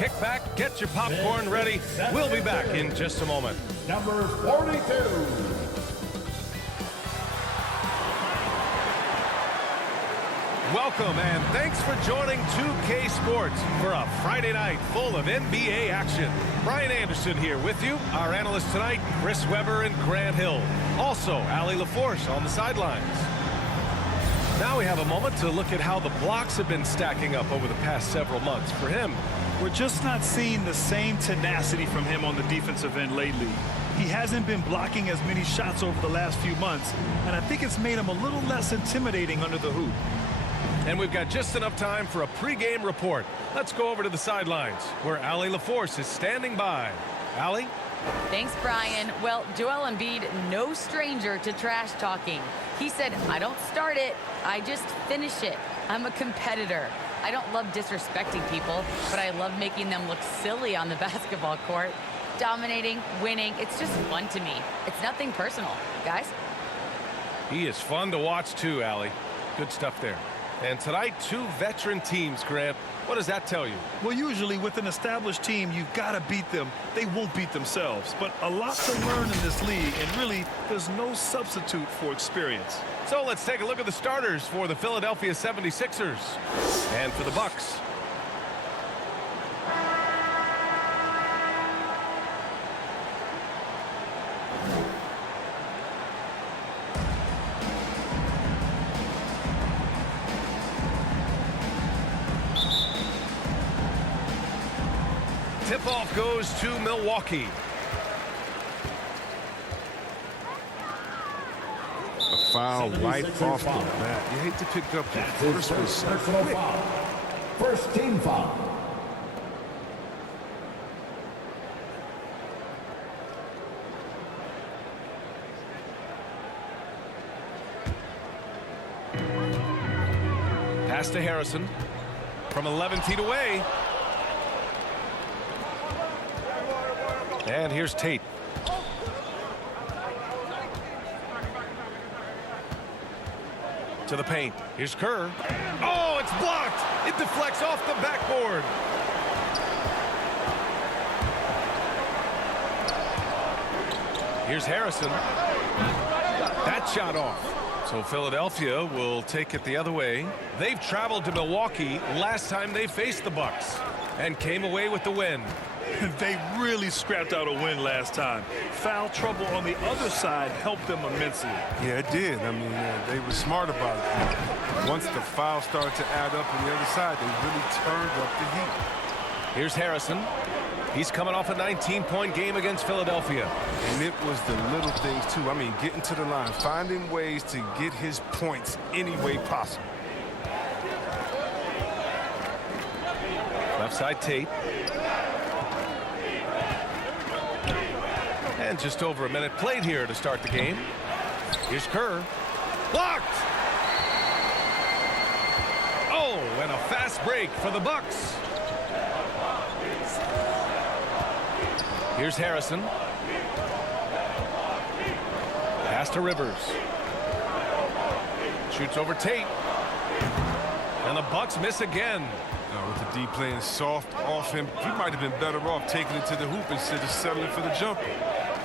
kick back, get your popcorn ready. We'll be back in just a moment. Number 42. Welcome and thanks for joining 2K Sports for a Friday night full of NBA action. Brian Anderson here with you. Our analysts tonight, Chris Webber and Grant Hill. Also, Allie LaForce on the sidelines. Now we have a moment to look at how the blocks have been stacking up over the past several months for him. We're just not seeing the same tenacity from him on the defensive end lately. He hasn't been blocking as many shots over the last few months, and I think it's made him a little less intimidating under the hoop. And we've got just enough time for a pregame report. Let's go over to the sidelines where Allie LaForce is standing by. Allie? Thanks, Brian. Well, Joel Embiid, no stranger to trash talking. He said, I don't start it, I just finish it. I'm a competitor. I don't love disrespecting people, but I love making them look silly on the basketball court. Dominating, winning, it's just fun to me. It's nothing personal. Guys? He is fun to watch too, Allie. Good stuff there. And tonight, two veteran teams, Grant. What does that tell you? Well, usually with an established team, you've got to beat them. They won't beat themselves. But a lot to learn in this league, and really, there's no substitute for experience. So let's take a look at the starters for the Philadelphia 76ers. And for the Bucks. Tip-off goes to Milwaukee. A foul right off the bat. You hate to pick up your first one so quick. First team foul. Pass to Harrison. From 11 feet away. And here's Tate. To the paint. Here's Kerr. Oh, it's blocked. It deflects off the backboard. Here's Harrison. That shot off. So Philadelphia will take it the other way. They've traveled to Milwaukee last time they faced the Bucks and came away with the win. They really scrapped out a win last time. Foul trouble on the other side helped them immensely. Yeah, it did. I mean, they were smart about it. Once the foul started to add up on the other side, they really turned up the heat. Here's Harrison. He's coming off a 19-point game against Philadelphia. And it was the little things, too. I mean, getting to the line, finding ways to get his points any way possible. Left side, Tate. And just over a minute played here to start the game. Here's Kerr. Blocked! Oh, and a fast break for the Bucks. Here's Harrison. Pass to Rivers. Shoots over Tate. And the Bucks miss again. With the D playing soft off him, he might have been better off taking it to the hoop instead of settling for the jumper.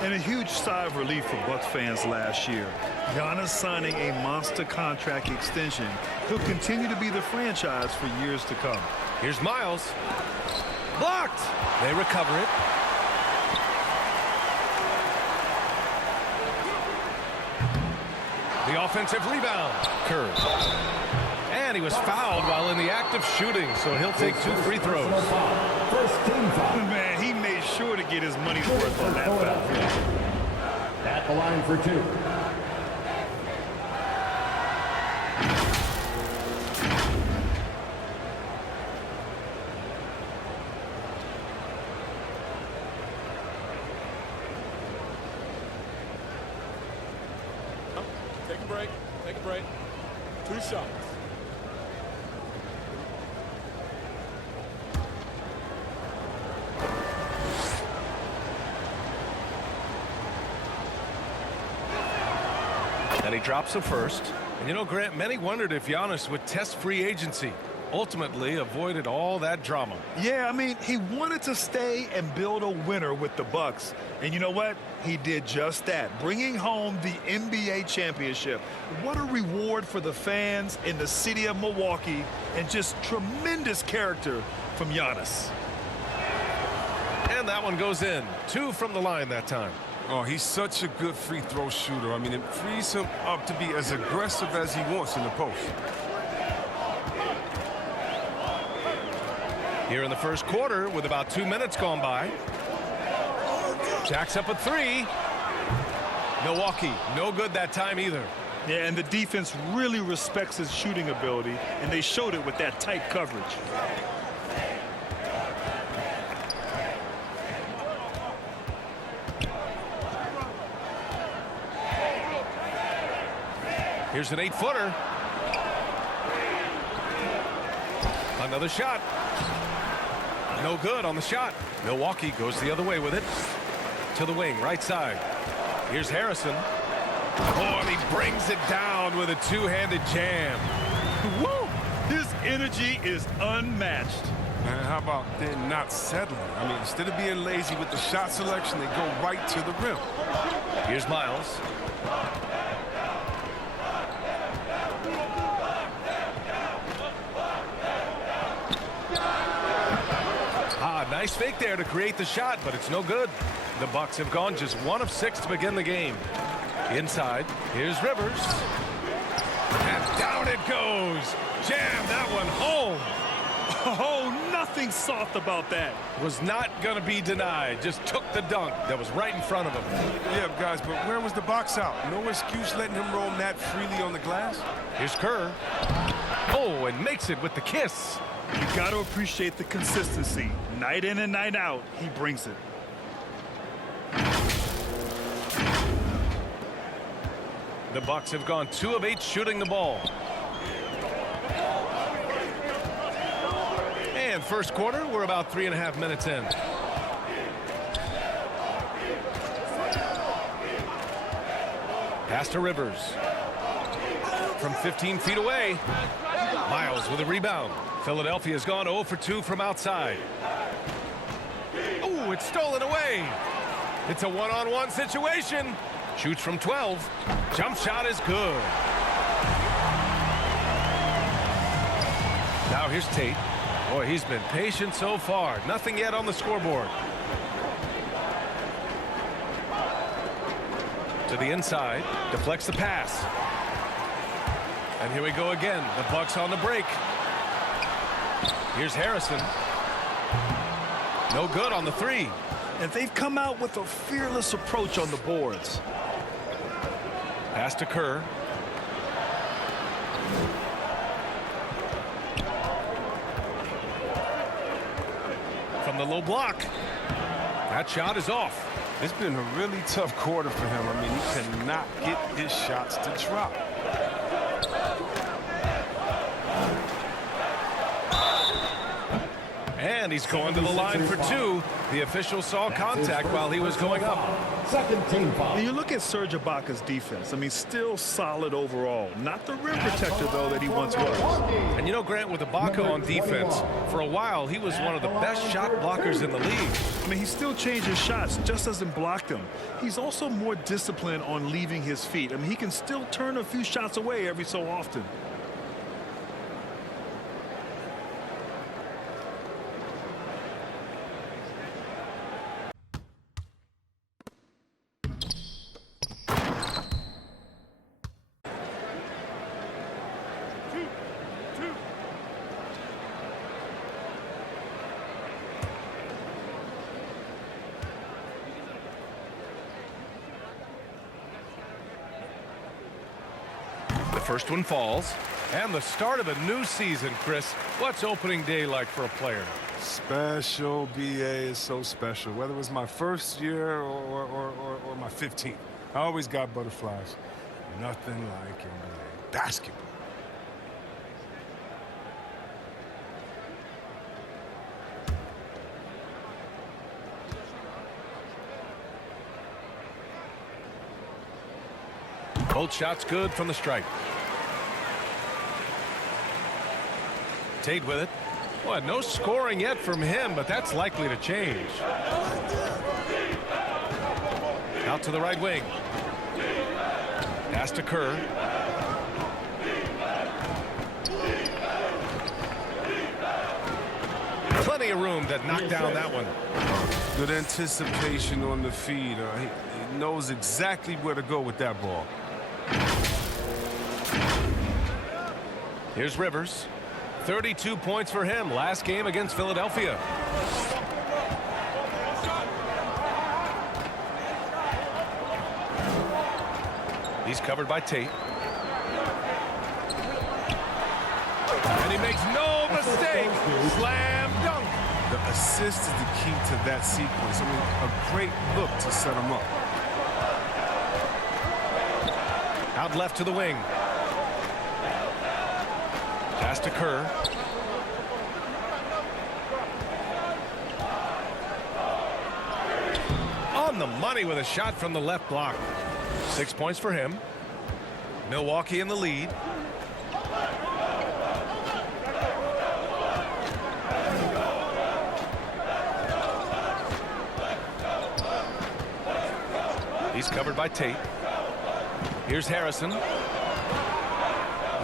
And a huge sigh of relief for Bucks fans last year. Giannis signing a monster contract extension. He'll continue to be the franchise for years to come. Here's Miles. Blocked. They recover it. The offensive rebound. Kerr. And he was fouled while in the act of shooting, so he'll take 2 free throws. First team foul. Man, he made sure to get his money's worth on that foul. At the line for 2. Take a break. Take a break. 2 shots. And he drops the first. And you know, Grant, many wondered if Giannis would test free agency. ultimately avoided all that drama. Yeah, I mean, he wanted to stay and build a winner with the Bucks. And you know what? He did just that, bringing home the NBA championship. What a reward for the fans in the city of Milwaukee, and just tremendous character from Giannis. And that one goes in. 2 from the line that time. Oh, he's such a good free throw shooter. I mean, it frees him up to be as aggressive as he wants in the post. Here in the first quarter with about 2 minutes gone by. Jacks up a 3. Milwaukee, no good that time either. Yeah, and the defense really respects his shooting ability, and they showed it with that tight coverage. Here's an 8-footer. Another shot. No good on the shot. Milwaukee goes the other way with it. To the wing, right side. Here's Harrison. Oh, and he brings it down with a two-handed jam. Woo! His energy is unmatched. And how about then not settling? I mean, instead of being lazy with the shot selection, they go right to the rim. Here's Miles. Nice fake there to create the shot, but it's no good. The Bucks have gone just 1 of 6 to begin the game. Inside, here's Rivers. And down it goes. Jam that one home. Oh, nothing soft about that. Was not going to be denied. Just took the dunk that was right in front of him. Yeah, guys, but where was the box out? No excuse letting him roam that freely on the glass. Here's Kerr. Oh, and makes it with the kiss. You got to appreciate the consistency. Night in and night out, he brings it. The Bucks have gone 2 of 8 shooting the ball. And first quarter, we're about 3.5 minutes in. Pass to Rivers. From 15 feet away. Miles with a rebound. Philadelphia's gone 0 for 2 from outside. Oh, it's stolen away. It's a one-on-one situation. Shoots from 12. Jump shot is good. Now here's Tate. Boy, he's been patient so far. Nothing yet on the scoreboard. To the inside. Deflects the pass. And here we go again. The Bucks on the break. Here's Harrison. No good on the 3. And they've come out with a fearless approach on the boards. Pass to Kerr. From the low block. That shot is off. It's been a really tough quarter for him. I mean, he cannot get his shots to drop. And he's going to the line for 2. The official saw contact while he was going up. Second team foul. And you look at Serge Ibaka's defense. I mean, still solid overall. Not the rim protector, though, that he once was. And you know, Grant, with Ibaka on defense, for a while, he was one of the best shot blockers in the league. I mean, he still changes shots, just doesn't block them. He's also more disciplined on leaving his feet. I mean, he can still turn a few shots away every so often. First one falls. And the start of a new season, Chris. What's opening day like for a player? Special. BA is so special. Whether it was my first year or my 15th. I always got butterflies. Nothing like NBA basketball. Both shots good from the stripe. Tate with it. Well, no scoring yet from him, but that's likely to change. Out to the right wing. Pass to Kerr. Plenty of room to knock down that one. Good anticipation on the feed. He knows exactly where to go with that ball. Here's Rivers. 32 points for him last game against Philadelphia. He's covered by Tate. And he makes no mistake. Slam dunk. The assist is the key to that sequence. I mean, a great look to set him up. Out left to the wing. Pass to Kerr. On the money with a shot from the left block. 6 points for him. Milwaukee in the lead. He's covered by Tate. Here's Harrison.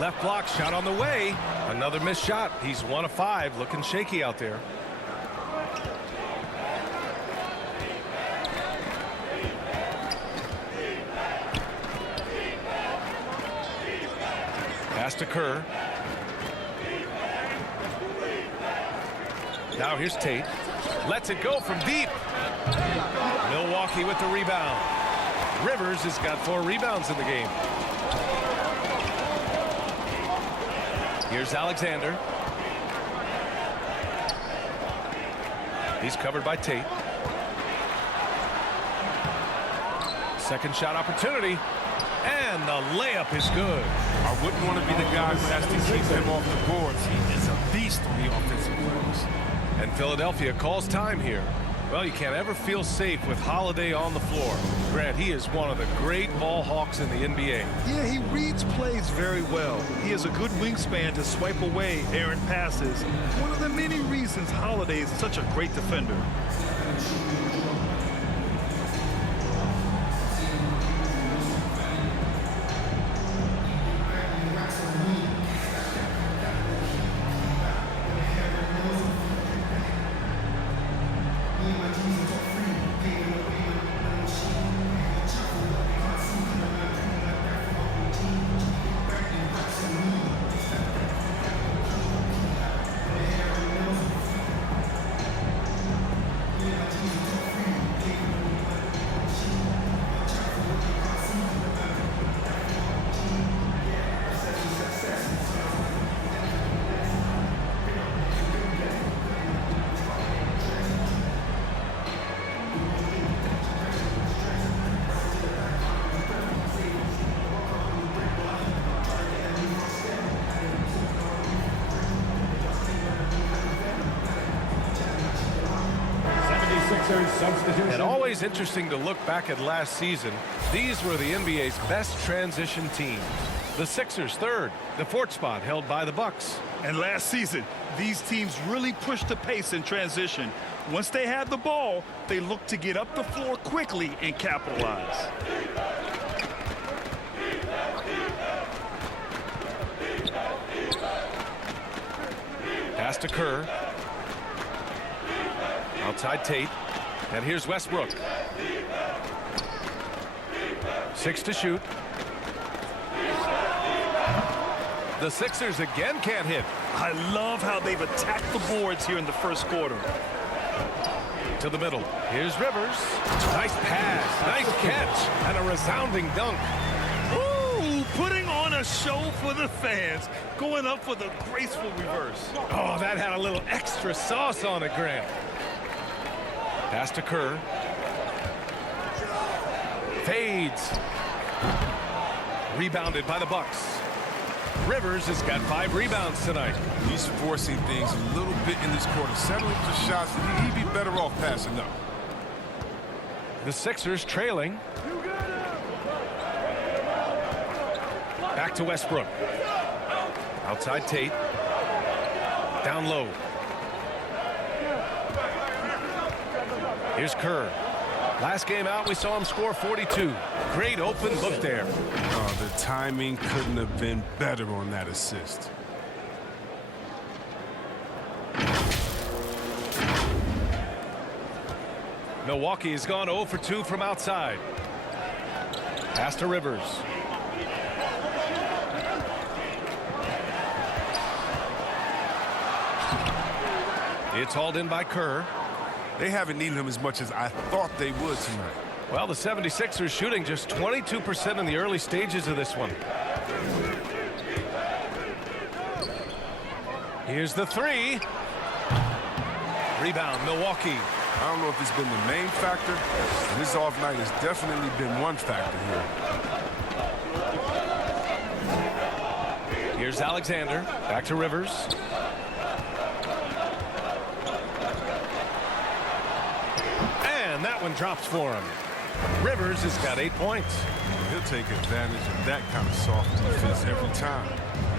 Left block shot on the way. Another missed shot. He's 1 of 5, looking shaky out there. Pass to Kerr. Now here's Tate. Lets it go from deep. Milwaukee with the rebound. Rivers has got 4 rebounds in the game. Here's Alexander. He's covered by Tate. Second shot opportunity. And the layup is good. I wouldn't want to be the guy who has to keep him off the boards. He is a beast on the offensive glass. And Philadelphia calls time here. Well, you can't ever feel safe with Holiday on the floor. Grant, he is one of the great ball hawks in the NBA. Yeah, he reads plays very well. He has a good wingspan to swipe away errant passes. One of the many reasons Holiday is such a great defender. And always interesting to look back at last season. These were the NBA's best transition teams. The Sixers third, the fourth spot held by the Bucks. And last season, these teams really pushed the pace in transition. Once they had the ball, they looked to get up the floor quickly and capitalize. Pass to Kerr. Outside Tate. And here's Westbrook. 6 to shoot. The Sixers again can't hit. I love how they've attacked the boards here in the first quarter. To the middle. Here's Rivers. Nice pass. Nice catch. And a resounding dunk. Ooh, putting on a show for the fans. Going up for the graceful reverse. Oh, that had a little extra sauce on it, Grant. Pass to Kerr. Fades. Rebounded by the Bucks. Rivers has got 5 rebounds tonight. He's forcing things a little bit in this quarter, settling for shots that he'd be better off passing up. The Sixers trailing. Back to Westbrook. Outside Tate. Down low. Here's Kerr. Last game out, we saw him score 42. Great open look there. Oh, the timing couldn't have been better on that assist. Milwaukee has gone 0 for 2 from outside. Pass to Rivers. It's hauled in by Kerr. They haven't needed him as much as I thought they would tonight. Well, the 76ers shooting just 22% in the early stages of this one. Here's the three. Rebound, Milwaukee. I don't know if it's been the main factor, but his off night has definitely been one factor here. Here's Alexander. Back to Rivers. And that one drops for him. Rivers has got 8 points. He'll take advantage of that kind of soft defense every time.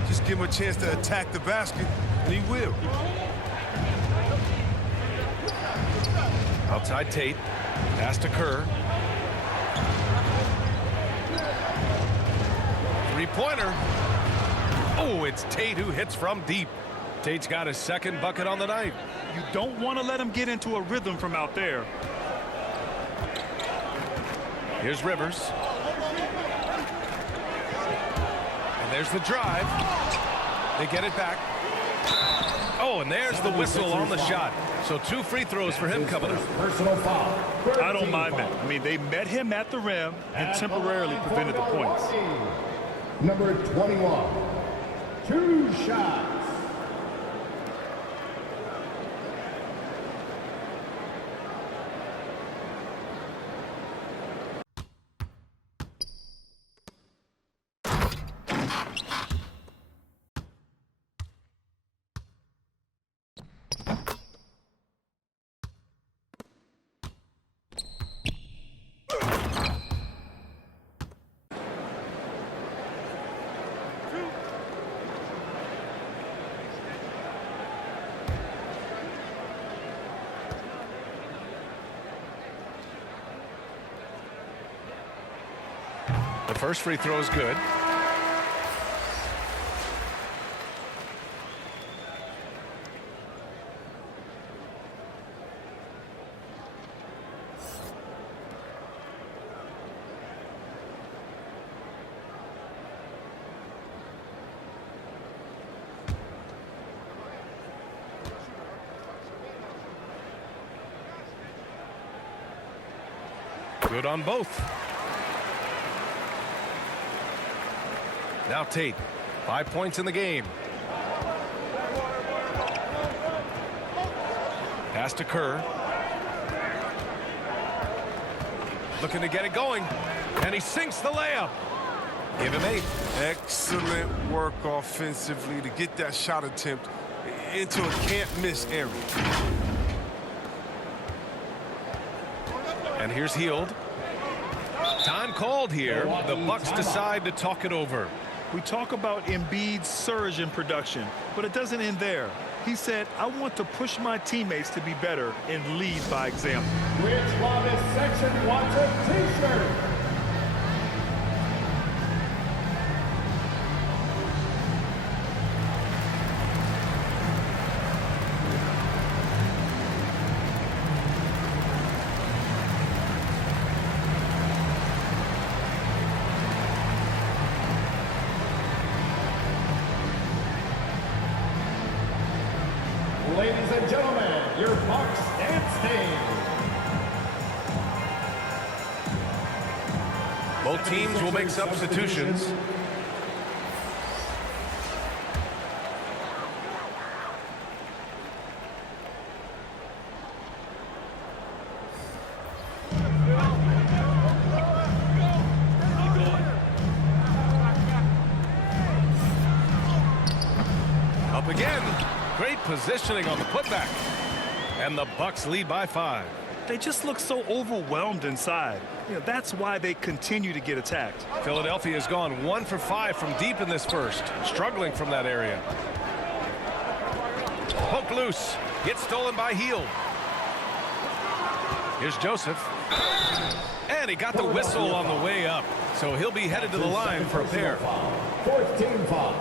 Just give him a chance to attack the basket, and he will. Outside Tate. Pass to Kerr. Three-pointer. Oh, it's Tate who hits from deep. Tate's got his second bucket on the night. You don't want to let him get into a rhythm from out there. Here's Rivers. And there's the drive. They get it back. Oh, and there's the whistle on the shot. So 2 free throws for him coming up. Personal foul. I don't mind that. I mean, they met him at the rim and temporarily prevented the points. Number 21. 2 shots. The first free throw is good. Good on both. Now Tate, 5 points in the game. Pass to Kerr. Looking to get it going. And he sinks the layup. Give him 8. Excellent work offensively to get that shot attempt into a can't-miss area. And here's Hield. Time called here. The Bucks decide to talk it over. We talk about Embiid's surge in production, but it doesn't end there. He said, I want to push my teammates to be better and lead by example. Which Wallace section wants a t-shirt? Ladies and gentlemen, your Bucks dance team. Both teams will make substitutions. Up again. Great positioning on the putback. And the Bucks lead by 5. They just look so overwhelmed inside. You know, that's why they continue to get attacked. Philadelphia has gone 1 for 5 from deep in this first, struggling from that area. loose. Gets stolen by Hield. Here's Joseph. And he got the whistle on the way up. So he'll be headed to the line for a pair. Fourth team foul.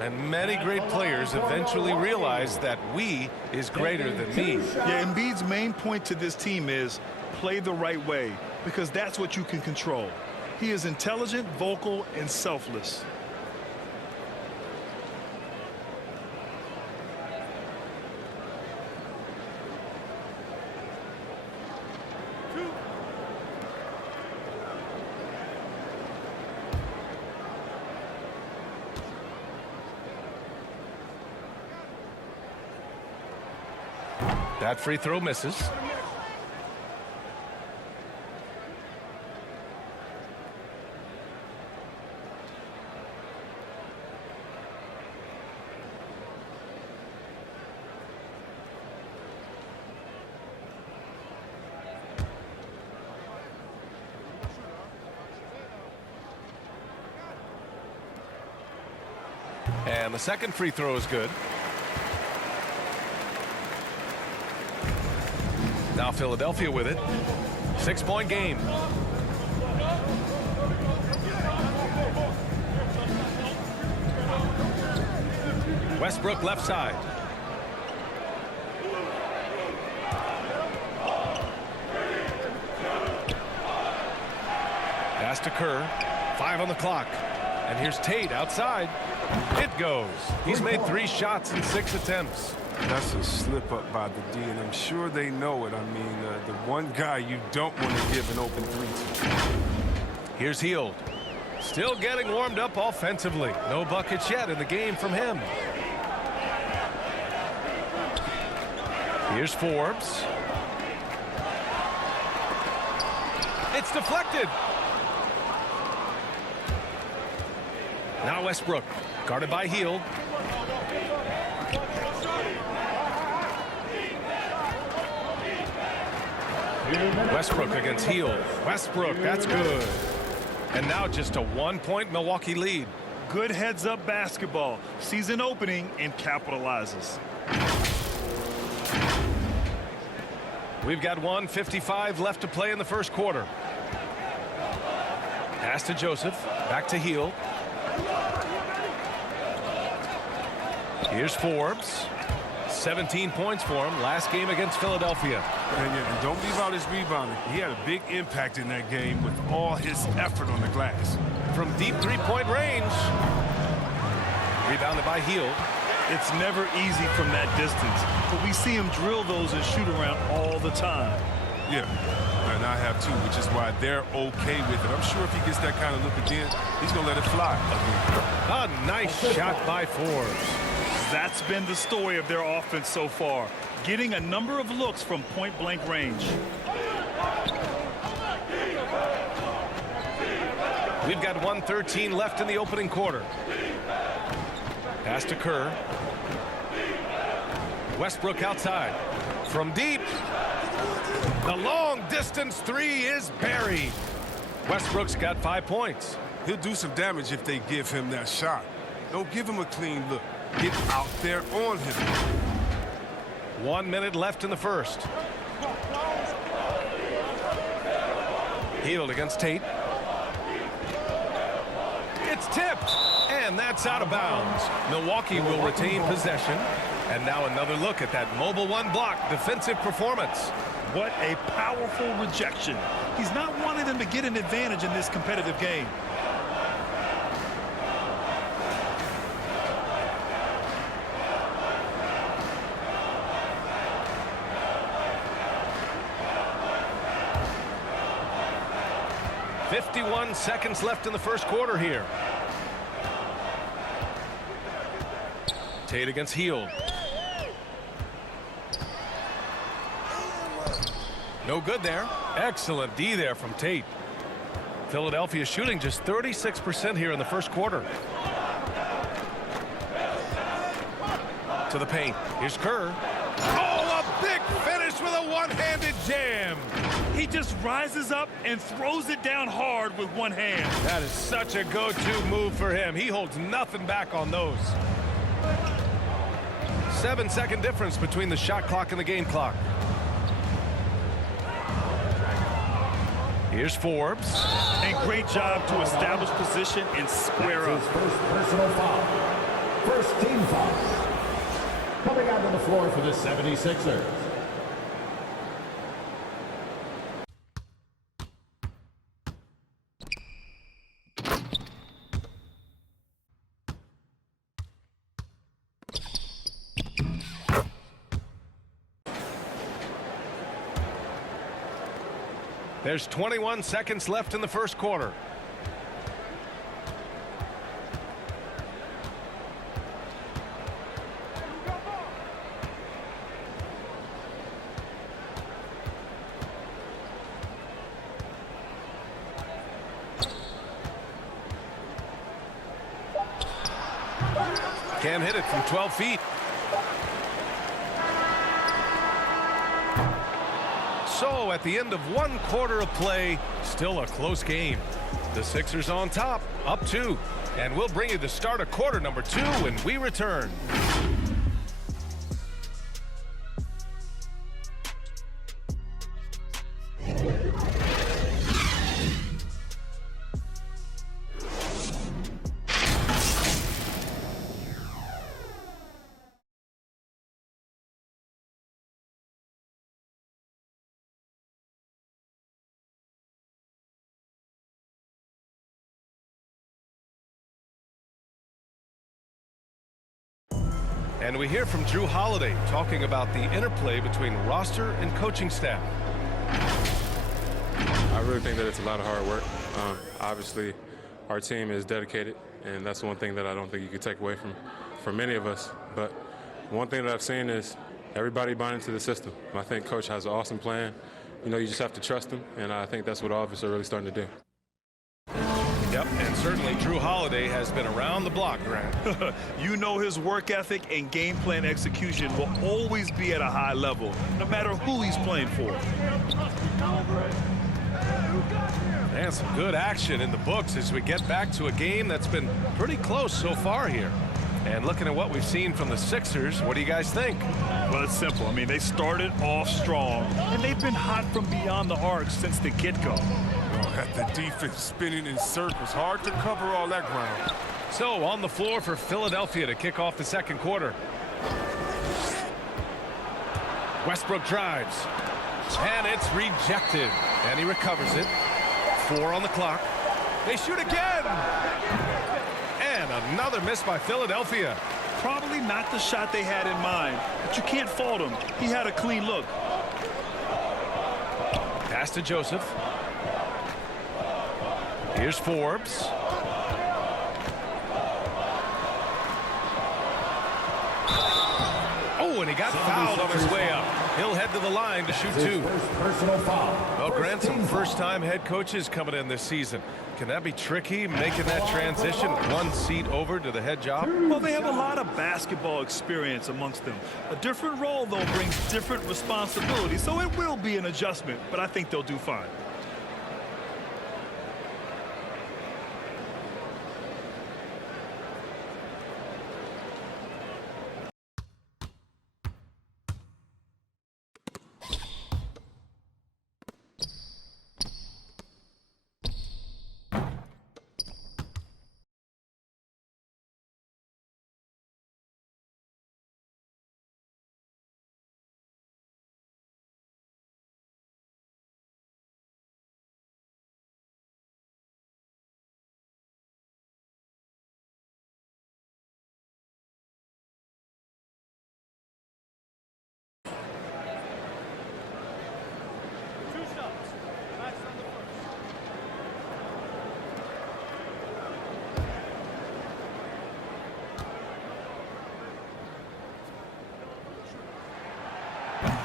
And many great players eventually realize that we is greater than me. Yeah, Embiid's main point to this team is play the right way, because that's what you can control. He is intelligent, vocal, and selfless. That free throw misses. And the second free throw is good. Now Philadelphia with it. 6-point game. Westbrook left side. Pass to Kerr. 5 on the clock. And here's Tate outside. It goes. He's made 3 shots in 6 attempts. That's a slip up by the D, and I'm sure they know it. I mean, the one guy you don't want to give an open 3 to. Here's Hield. Still getting warmed up offensively. No buckets yet in the game from him. Here's Forbes. It's deflected. Now Westbrook, guarded by Hield. Westbrook against Hield. Westbrook, that's good. And now just a 1-point Milwaukee lead. Good heads-up basketball. Sees an opening and capitalizes. We've got 1:55 left to play in the first quarter. Pass to Joseph. Back to Hield. Here's Forbes. 17 points for him last game against Philadelphia. And don't leave out his rebounding. He had a big impact in that game with all his effort on the glass. From deep 3-point range. Rebounded by Hield. It's never easy from that distance, but we see him drill those and shoot around all the time. Yeah, and I have too, which is why they're okay with it. I'm sure if he gets that kind of look again, he's going to let it fly. A nice shot by Forbes. That's been the story of their offense so far, getting a number of looks from point-blank range. We've got 1:13 left in the opening quarter. Pass to Kerr. Westbrook outside. From deep. The long-distance 3 is buried. Westbrook's got 5 points. He'll do some damage if they give him that shot. Don't give him a clean look. Get out there on him. 1 minute left in the first. Hield against Tate. It's tipped, and that's out of bounds. Milwaukee will retain possession. And now another look at that mobile 1 block defensive performance. What a powerful rejection. He's not wanting them to get an advantage in this competitive game. .51 seconds left in the first quarter here. Tate against Hield. No good there. Excellent D there from Tate. Philadelphia shooting just 36% here in the first quarter. To the paint. Here's Kerr. Oh, a big finish with a one-handed jam. He just rises up and throws it down hard with one hand. That is such a go-to move for him. He holds nothing back on those. 7-second difference between the shot clock and the game clock. Here's Forbes. And great job to establish position and square up. His first personal foul. First team foul. Coming out on the floor for the 76ers. There's 21 seconds left in the first quarter. Can't hit it from 12 feet. So at the end of one quarter of play, still a close game. The Sixers on top, up 2. And we'll bring you the start of quarter number 2 when we return. And we hear from Drew Holiday talking about the interplay between roster and coaching staff. I really think that it's a lot of hard work. Obviously, our team is dedicated, and that's one thing that I don't think you could take away from many of us. But one thing that I've seen is everybody buying into the system. I think Coach has an awesome plan. You know, you just have to trust him, and I think that's what all of us are really starting to do. Yep, and certainly Drew Holiday has been around the block, Grant. You know his work ethic and game plan execution will always be at a high level, no matter who he's playing for. And some good action in the books as we get back to a game that's been pretty close so far here. And looking at what we've seen from the Sixers, what do you guys think? Well, it's simple. I mean, they started off strong, and they've been hot from beyond the arc since the get-go. Got the defense spinning in circles. Hard to cover all that ground. So on the floor for Philadelphia to kick off the second quarter. Westbrook drives. And it's rejected. And he recovers it. 4 on the clock. They shoot again. And another miss by Philadelphia. Probably not the shot they had in mind, but you can't fault him. He had a clean look. Pass to Joseph. Here's Forbes. Oh, and he got fouled on his way up. He'll head to the line to shoot 2. First personal foul. Well, Grant, some first-time head coaches coming in this season. Can that be tricky, making that transition one seat over to the head job? Well, they have a lot of basketball experience amongst them. A different role, though, brings different responsibilities, so it will be an adjustment, but I think they'll do fine.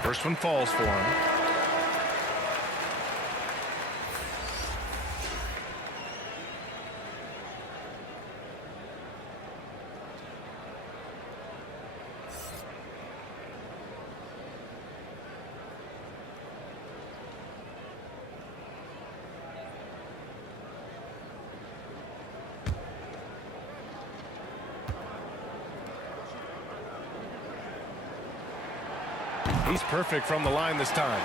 First one falls for him. He's perfect from the line this time.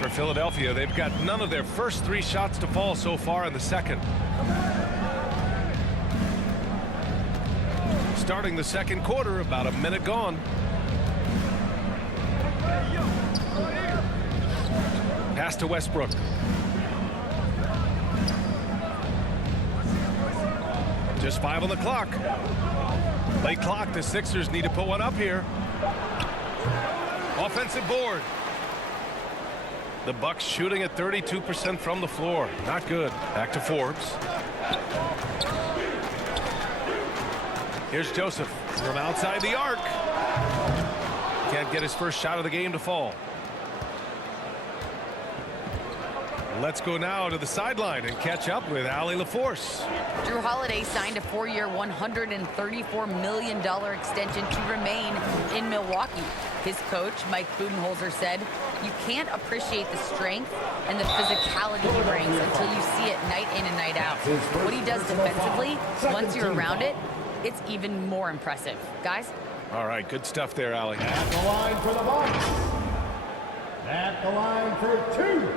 For Philadelphia, they've got none of their first 3 shots to fall so far in the second. Starting the second quarter, about a minute gone. Pass to Westbrook. Just 5 on the clock. Late clock, the Sixers need to put one up here. Offensive board. The Bucks shooting at 32% from the floor. Not good. Back to Forbes. Here's Joseph from outside the arc. Can't get his first shot of the game to fall. Let's go now to the sideline and catch up with Allie LaForce. Drew Holiday signed a 4-year, $134 million extension to remain in Milwaukee. His coach, Mike Budenholzer, said, "You can't appreciate the strength and the physicality he brings until you see it night in and night out. What he does defensively, once you're around it, it's even more impressive." Guys? All right, good stuff there, Allie. At the line for the Bucks. At the line for 2.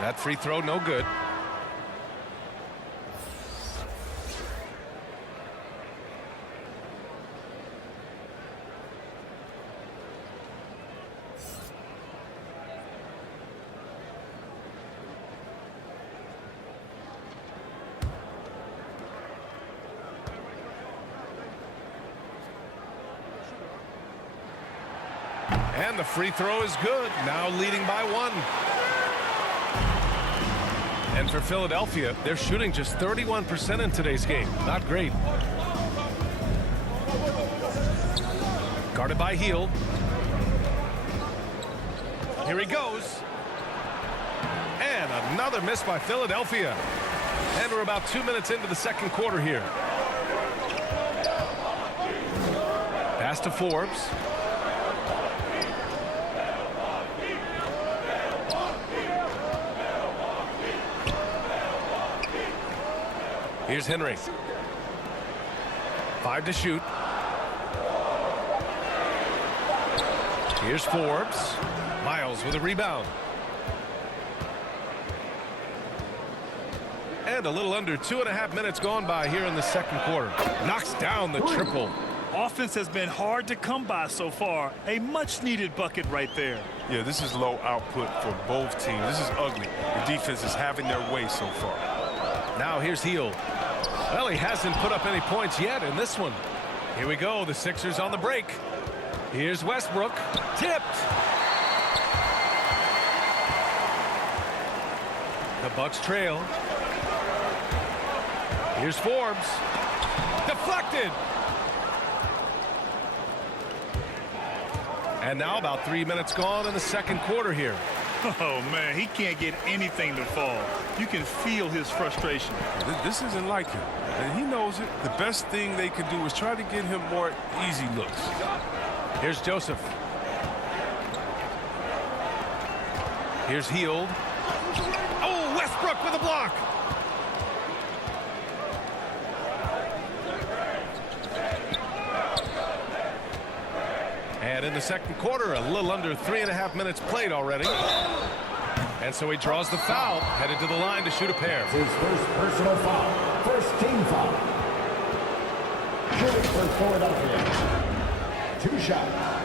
That free throw, no good. And the free throw is good. Now leading by 1. And for Philadelphia, they're shooting just 31% in today's game. Not great. Guarded by Hield. Here he goes. And another miss by Philadelphia. And we're about 2 minutes into the second quarter here. Pass to Forbes. Here's Henry. 5 to shoot. Here's Forbes. Miles with a rebound. And a little under 2.5 minutes gone by here in the second quarter. Knocks down the triple. Offense has been hard to come by so far. A much-needed bucket right there. Yeah, this is low output for both teams. This is ugly. The defense is having their way so far. Now here's Hield. Well, he hasn't put up any points yet in this one. Here we go. The Sixers on the break. Here's Westbrook. Tipped. The Bucks trail. Here's Forbes. Deflected. And now about 3 minutes gone in the second quarter here. Oh, man, he can't get anything to fall. You can feel his frustration. This isn't like him, and he knows it. The best thing they can do is try to get him more easy looks. Here's Joseph. Here's Hield. Oh, Westbrook with a block. And in the second quarter, a little under 3.5 minutes played already. And so he draws the foul, headed to the line to shoot a pair. His first personal foul. First team foul. Shooting for Philadelphia. 2 shots.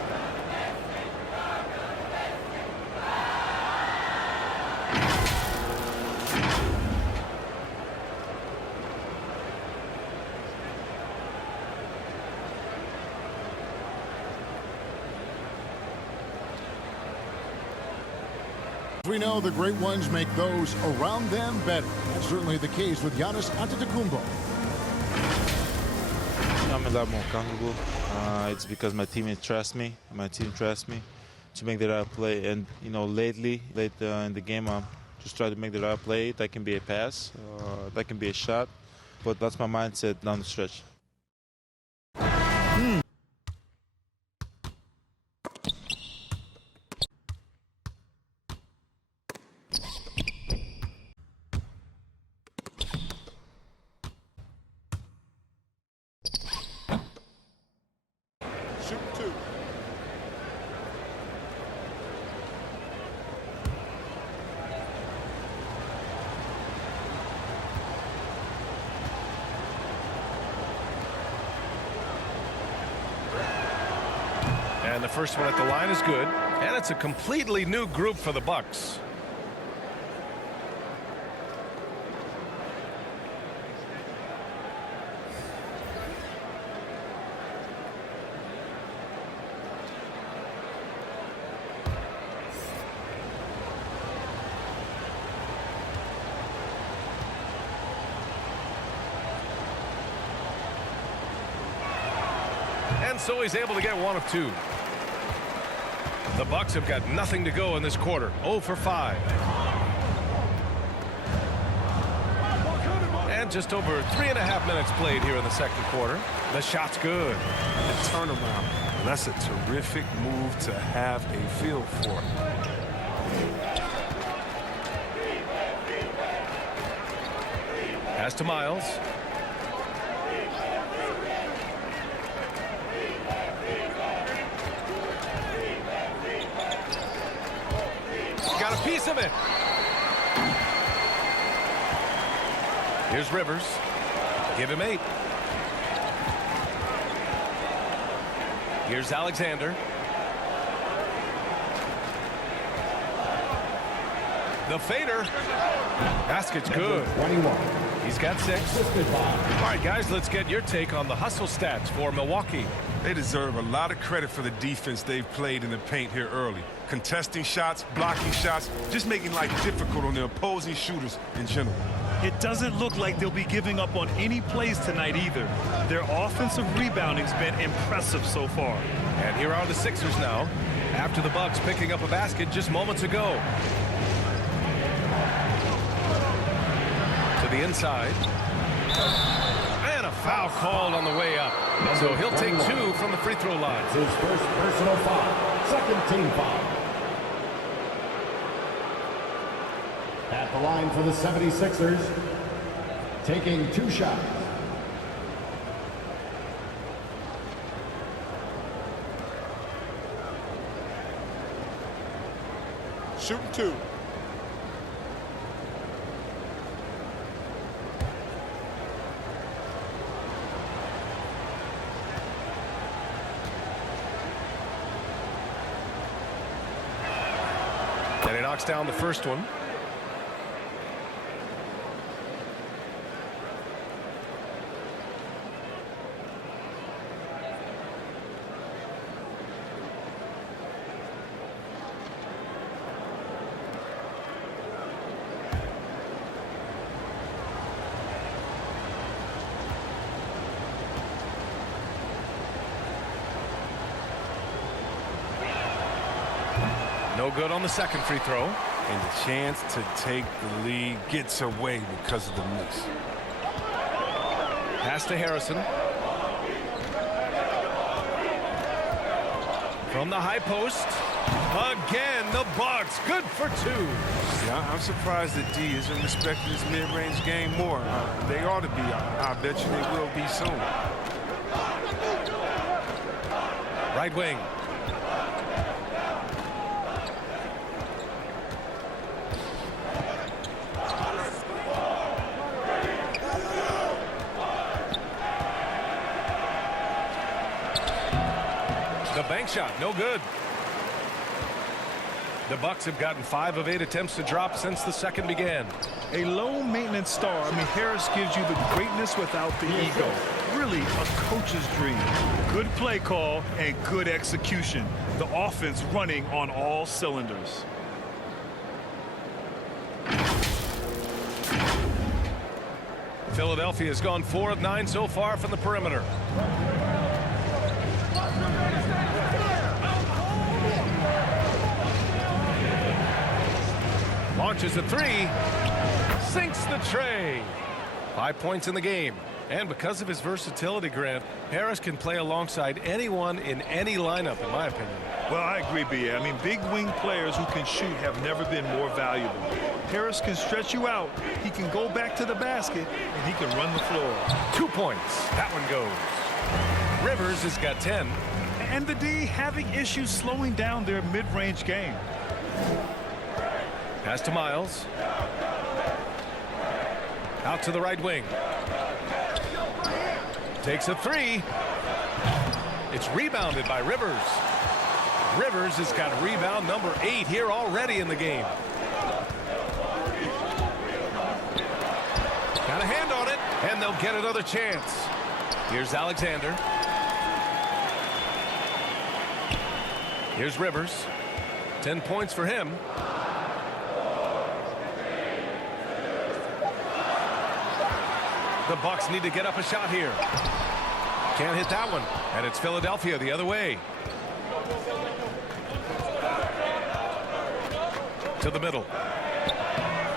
We know the great ones make those around them better. That's certainly the case with Giannis Antetokounmpo. I'm a lot more comfortable. It's because my teammates trust me. My team trusts me to make the right play. And, you know, late in the game, I'm just trying to make the right play. That can be a pass, that can be a shot. But that's my mindset down the stretch. Shoot 2. And the first one at the line is good. And it's a completely new group for the Bucks. And so he's able to get 1 of 2. The Bucks have got nothing to go in this quarter. 0 for 5. And just over 3.5 minutes played here in the second quarter. The shot's good. The turnaround. That's a terrific move to have a feel for. Pass to Miles. Got a piece of it. Here's Rivers. Give him 8. Here's Alexander. The fader. Basket's good. 21. He's got 6. Assisted by. All right, guys, let's get your take on the hustle stats for Milwaukee. They deserve a lot of credit for the defense they've played in the paint here early. Contesting shots, blocking shots, just making life difficult on the opposing shooters in general. It doesn't look like they'll be giving up on any plays tonight either. Their offensive rebounding's been impressive so far. And here are the Sixers now, after the Bucks picking up a basket just moments ago. To the inside. And a foul called on the way up. So he'll take 2 from the free throw line. It's his first personal foul. Second team foul. At the line for the 76ers, taking 2 shots. Shooting 2. And he knocks down the first one. No good on the second free throw. And the chance to take the lead gets away because of the miss. Pass to Harrison. From the high post. Again, the Bucks. Good for 2. Yeah, I'm surprised that D isn't respecting his mid-range game more. They ought to be. I bet you they will be soon. Right wing. The bank shot, no good. The Bucks have gotten 5 of 8 attempts to drop since the second began. A low-maintenance star. I mean, Harris gives you the greatness without the ego. Really a coach's dream. Good play call and good execution. The offense running on all cylinders. Philadelphia has gone 4 of 9 so far from the perimeter. Launches a three. Sinks the tray. 5 points in the game. And because of his versatility, Grant, Harris can play alongside anyone in any lineup, in my opinion. Well, I agree, B.A. I mean, big wing players who can shoot have never been more valuable. Harris can stretch you out. He can go back to the basket, and he can run the floor. 2 points. That one goes. Rivers has got 10. And the D having issues slowing down their mid-range game. Pass to Miles. Out to the right wing. Takes a three. It's rebounded by Rivers. Rivers has got rebound number 8 here already in the game. Got a hand on it, and they'll get another chance. Here's Alexander. Here's Rivers. 10 points for him. The Bucks need to get up a shot here. Can't hit that one. And it's Philadelphia the other way. To the middle.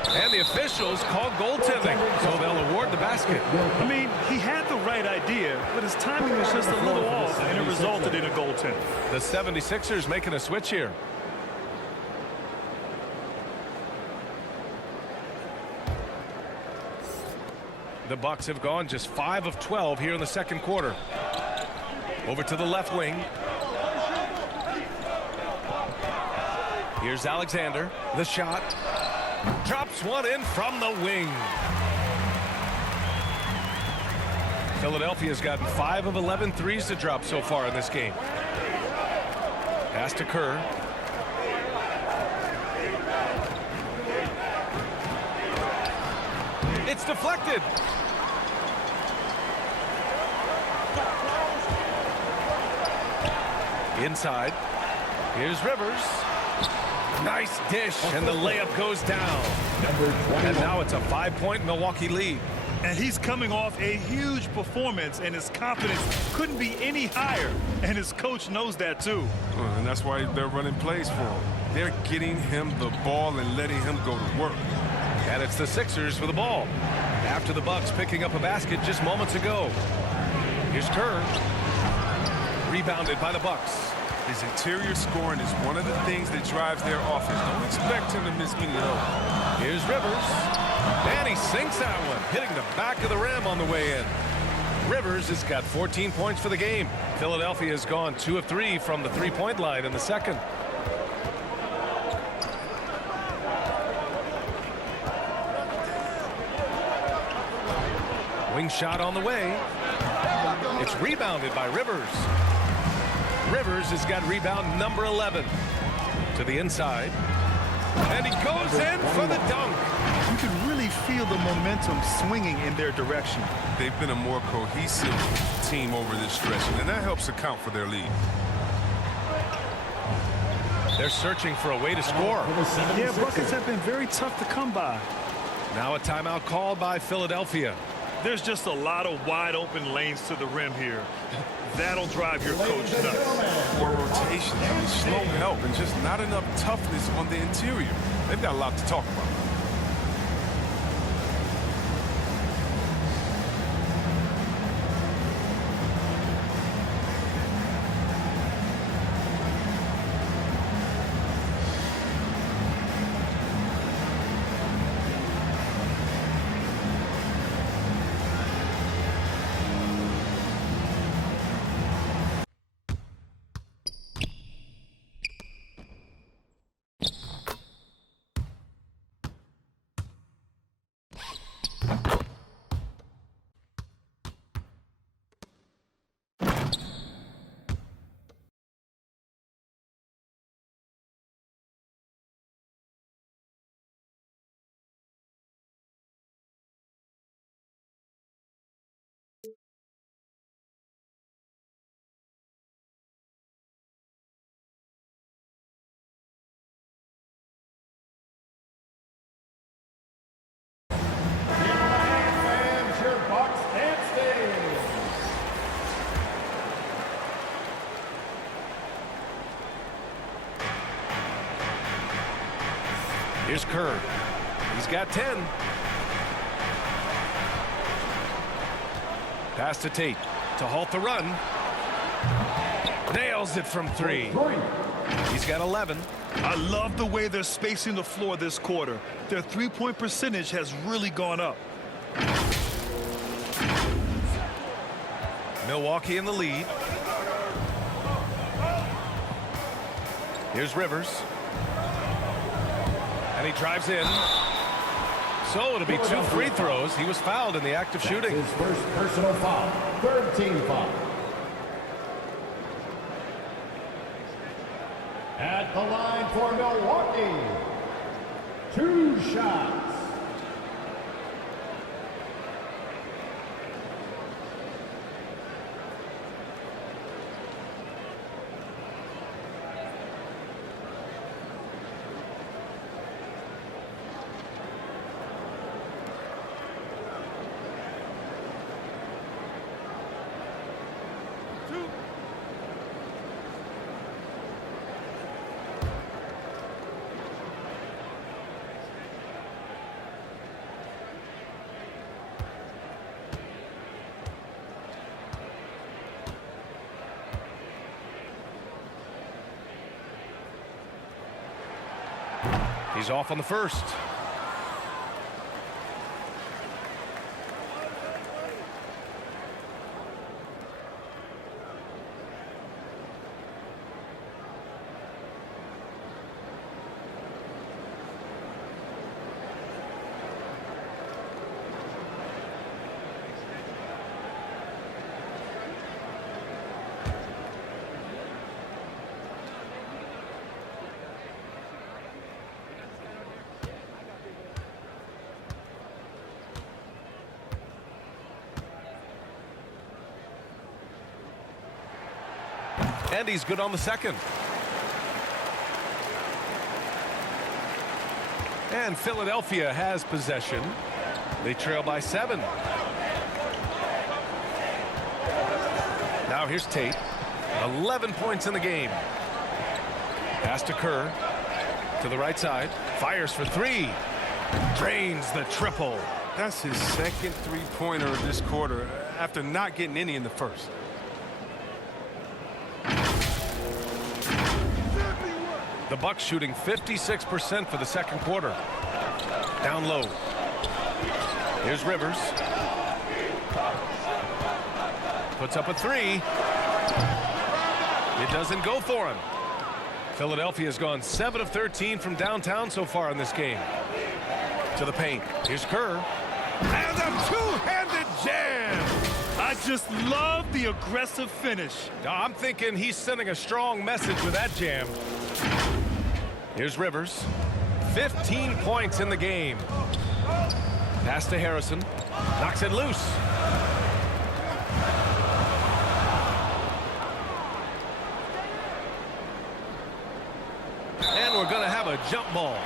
And the officials call goaltending, so they'll award the basket. I mean, he had the right idea, but his timing was just a little off, and it resulted in a goaltend. The 76ers making a switch here. The Bucks have gone just 5 of 12 here in the second quarter. Over to the left wing. Here's Alexander. The shot. Drops one in from the wing. Philadelphia's gotten 5 of 11 threes to drop so far in this game. Pass to Kerr. It's deflected. Inside. Here's Rivers. Nice dish, and the layup goes down. And now it's a 5-point Milwaukee lead. And he's coming off a huge performance, and his confidence couldn't be any higher. And his coach knows that, too. And that's why they're running plays for him. They're getting him the ball and letting him go to work. And it's the Sixers with the ball. After the Bucks picking up a basket just moments ago. Here's Kerr. Rebounded by the Bucks. His interior scoring is one of the things that drives their offense. Don't expect him to miss many of those. Here's Rivers. And he sinks that one, hitting the back of the rim on the way in. Rivers has got 14 points for the game. Philadelphia has gone 2 of 3 from the three-point line in the second. Wing shot on the way. It's rebounded by Rivers. Rivers has got rebound number 11. To the inside. And he goes in for the dunk. You can really feel the momentum swinging in their direction. They've been a more cohesive team over this stretch, and that helps account for their lead. They're searching for a way to score. Yeah, buckets have been very tough to come by. Now a timeout called by Philadelphia. There's just a lot of wide open lanes to the rim here. That'll drive your coach nuts. More rotation, slow help, and just not enough toughness on the interior. They've got a lot to talk about. Here's Kerr. He's got 10. Pass to Tate to halt the run. Nails it from 3. He's got 11. I love the way they're spacing the floor this quarter. Their three-point percentage has really gone up. Milwaukee in the lead. Here's Rivers. And he drives in. So it'll be 2 free throws. He was fouled in the act of shooting. His first personal foul. Third team foul. At the line for Milwaukee. 2 shots. He's off on the first. And he's good on the second. And Philadelphia has possession. They trail by 7. Now here's Tate. 11 points in the game. Pass to Kerr. To the right side. Fires for 3. Drains the triple. That's his second three-pointer of this quarter after not getting any in the first. The Bucks shooting 56% for the second quarter. Down low. Here's Rivers. Puts up a 3. It doesn't go for him. Philadelphia's gone 7 of 13 from downtown so far in this game. To the paint. Here's Kerr. And a two-handed jam. I just love the aggressive finish. I'm thinking he's sending a strong message with that jam. Here's Rivers. 15 points in the game. Pass to Harrison. Knocks it loose. And we're going to have a jump ball.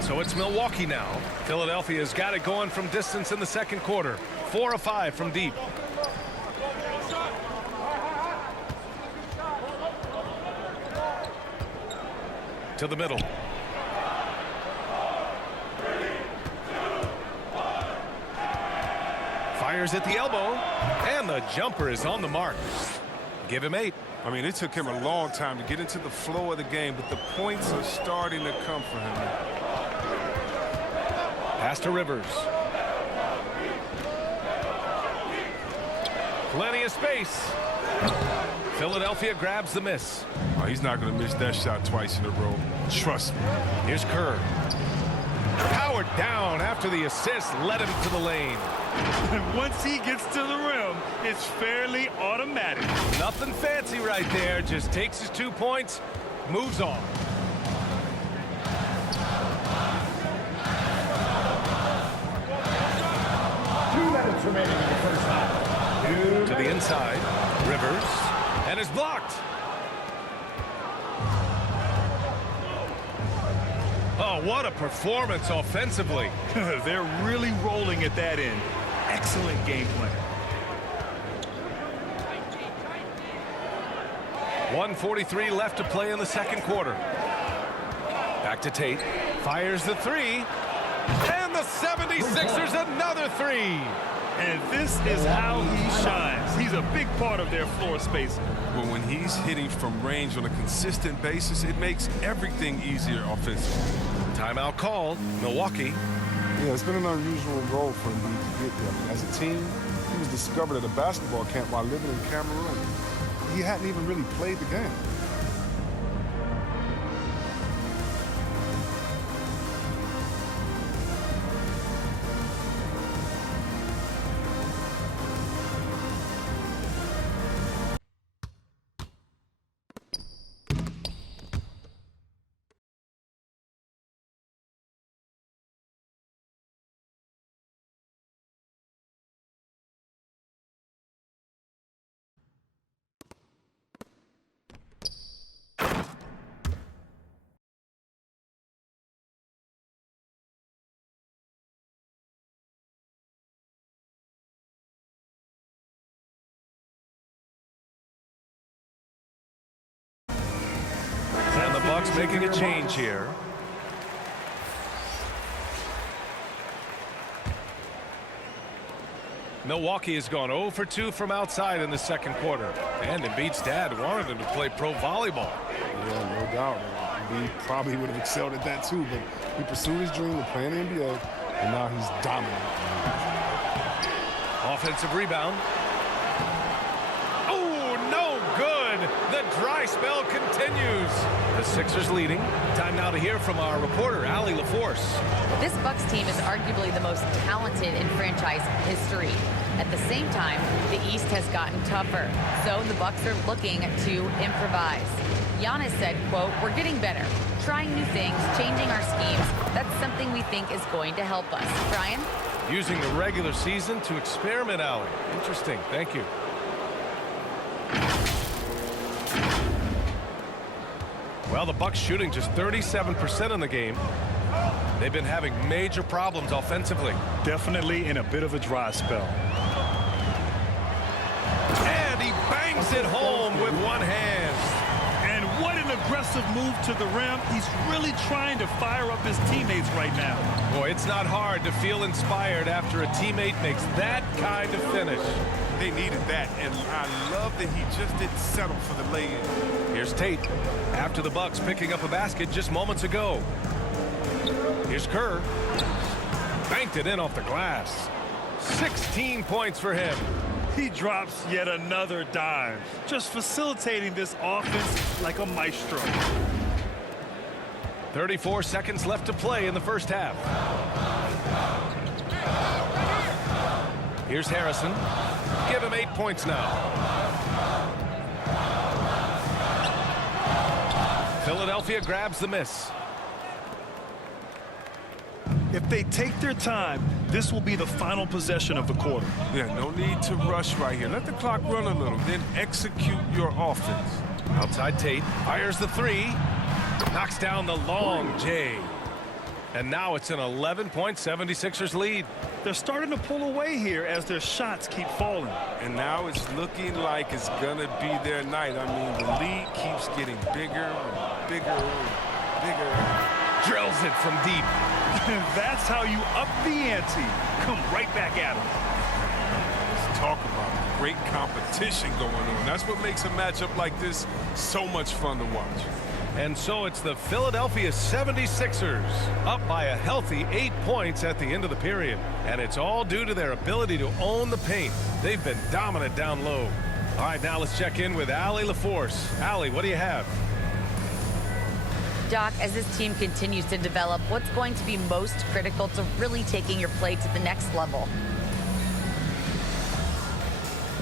So it's Milwaukee now. Philadelphia's got it going from distance in the second quarter. 4 of 5 from deep. To the middle. Fires at the elbow. And the jumper is on the mark. Give him 8. I mean, it took him a long time to get into the flow of the game, but the points are starting to come for him. Pass to Rivers. Plenty of space. Philadelphia grabs the miss. Oh, he's not going to miss that shot twice in a row. Trust me. Here's Kerr. Powered down after the assist led him to the lane. And once he gets to the rim, it's fairly automatic. Nothing fancy right there. Just takes his 2 points, moves on. Remaining in the first half. To the inside. Rivers. And is blocked. Oh, what a performance offensively. They're really rolling at that end. Excellent game plan. 1:43 left to play in the second quarter. Back to Tate. Fires the three. And the 76ers another three. And this is how he shines. He's a big part of their floor spacing. But when he's hitting from range on a consistent basis, it makes everything easier offensively. Timeout called. Milwaukee. Yeah, it's been an unusual role for him to get there. As a team, he was discovered at a basketball camp while living in Cameroon. He hadn't even really played the game. And the Bucks making a change here. Milwaukee has gone 0 for 2 from outside in the second quarter. And Embiid's dad wanted him to play pro volleyball. Yeah, no doubt. He probably would have excelled at that too, but he pursued his dream of playing in the NBA, and now he's dominant. Offensive rebound. Oh, no good. The dry spell continues. The Sixers leading. Time now to hear from our reporter, Allie LaForce. This Bucks team is arguably the most talented in franchise history. At the same time, the East has gotten tougher, so the Bucks are looking to improvise. Giannis said, quote, "We're getting better, trying new things, changing our schemes. That's something we think is going to help us." Brian? Using the regular season to experiment, Allie. Interesting. Thank you. Well, the Bucks shooting just 37% in the game. They've been having major problems offensively. Definitely in a bit of a dry spell. And he bangs it home with one hand. And what an aggressive move to the rim. He's really trying to fire up his teammates right now. Boy, it's not hard to feel inspired after a teammate makes that kind of finish. They needed that, and I love that he just didn't settle for the lay-in. Here's Tate after the Bucks picking up a basket just moments ago. Here's Kerr. Banked it in off the glass. 16 points for him. He drops yet another dime, just facilitating this offense like a maestro. 34 seconds left to play in the first half. Here's Harrison. Give him 8 points now. Philadelphia grabs the miss. If they take their time, this will be the final possession of the quarter. Yeah, no need to rush right here. Let the clock run a little, then execute your offense. Outside Tate fires the three. Knocks down the long J. And now it's an 11-point 76ers lead. They're starting to pull away here as their shots keep falling. And now it's looking like it's going to be their night. I mean, the lead keeps getting bigger and bigger and bigger. Drills it from deep. That's how you up the ante. Come right back at him. Let's talk about great competition going on. That's what makes a matchup like this so much fun to watch. And so it's the Philadelphia 76ers up by a healthy 8 points at the end of the period. And it's all due to their ability to own the paint. They've been dominant down low. All right, now let's check in with Allie LaForce. Allie, what do you have? Doc, as this team continues to develop, what's going to be most critical to really taking your play to the next level?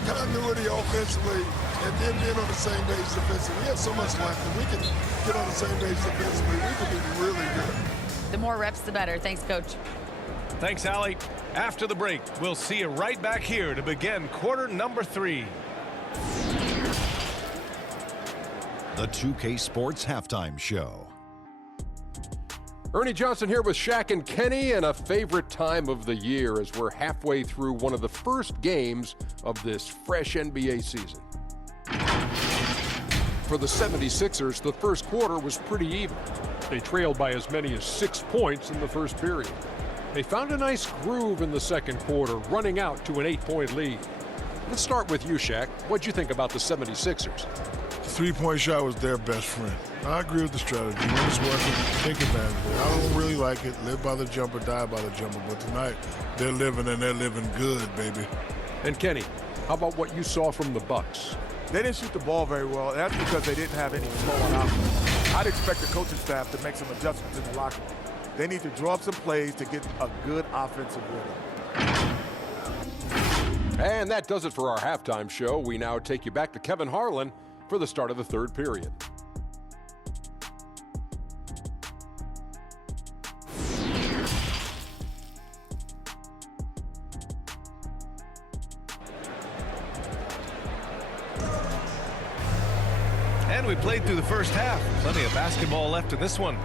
Continuity offensively, and then being on the same page defensively. We have so much length, and we can get on the same page defensively. We can be really good. The more reps, the better. Thanks, Coach. Thanks, Allie. After the break, we'll see you right back here to begin quarter number 3. The 2K Sports Halftime Show. Ernie Johnson here with Shaq and Kenny, and a favorite time of the year as we're halfway through one of the first games of this fresh NBA season. For the 76ers, the first quarter was pretty even. They trailed by as many as 6 points in the first period. They found a nice groove in the second quarter, running out to an 8-point lead. Let's start with you, Shaq. What'd you think about the 76ers? The three-point shot was their best friend. I agree with the strategy. When it's working, take advantage of it. I don't really like it. Live by the jumper, die by the jumper. But tonight, they're living, and they're living good, baby. And Kenny, how about what you saw from the Bucks? They didn't shoot the ball very well. That's because they didn't have any flow on offense. I'd expect the coaching staff to make some adjustments in the locker room. They need to draw up some plays to get a good offensive rhythm. And that does it for our halftime show. We now take you back to Kevin Harlan for the start of the third period. And we played through the first half. Plenty of basketball left in this one.